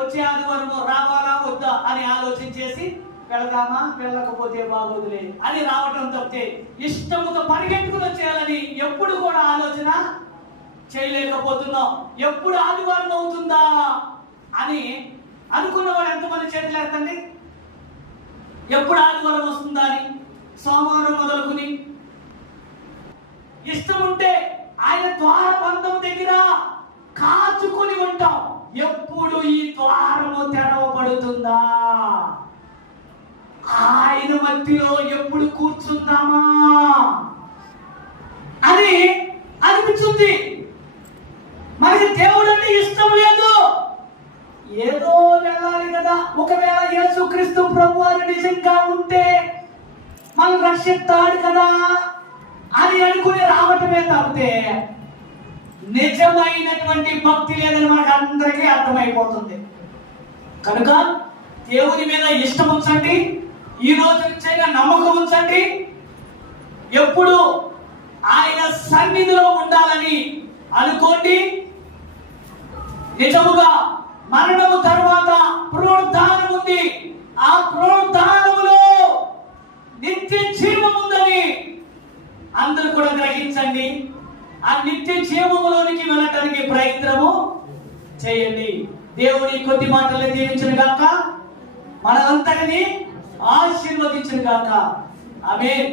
వచ్చే ఆదివారం రావాలా వద్దా అని ఆలోచన చేసి వెళదామా వెళ్ళకపోతే బాగోదులే అని రావటం తప్పితే ఇష్టముతో పరిగెట్టుకుని వచ్చేయాలని ఎప్పుడు కూడా ఆలోచన చేయలేకపోతున్నాం. ఎప్పుడు ఆదివారం అవుతుందా అని అనుకున్నవాడు ఎంతమంది చేతులు ఎత్తండి. ఎప్పుడు ఆదివారం వస్తుందా అని సోమవారం మొదలుకుని ఇష్టం ఉంటే ఆయన ద్వారబంధం దగ్గర కాచుకుని ఉంటాం. ఎప్పుడు ఈ ద్వారము తెరవబడుతుందా, ఆయన మధ్యలో ఎప్పుడు కూర్చుందామా అని అనిపించింది. మనకి దేవుడు అంటే ఇష్టం లేదు, ఏదో వెళ్ళాలి కదా. ఒకవేళ యేసుక్రీస్తు ప్రభువారు నిజంగా ఉంటే మనం రక్షిస్తాడు కదా అని అనుకుని రావటమే తప్పితే నిజమైనటువంటి భక్తి లేదని మనకు అందరికీ అర్థమైపోతుంది. కనుక దేవుని మీద ఇష్టం ఉంచండి, ఈ రోజు నుంచైనా నమ్మకం ఉంచండి. ఎప్పుడు ఆయన సన్నిధిలో ఉండాలని అనుకోండి. నిజముగా మరణము తర్వాత పునరుద్ధానం ఉంది. ఆ పునరుద్ధానములో నిత్య జీవం ఉందని అందరూ కూడా గ్రహించండి. ఆ నిత్య జీవములోనికి వెళ్ళటానికి ప్రయత్నము చేయండి. దేవుడి కొద్ది మాటలు దీవించును గాక, మనందరినీ ఆశీర్వదించును గాక. ఆమేన్.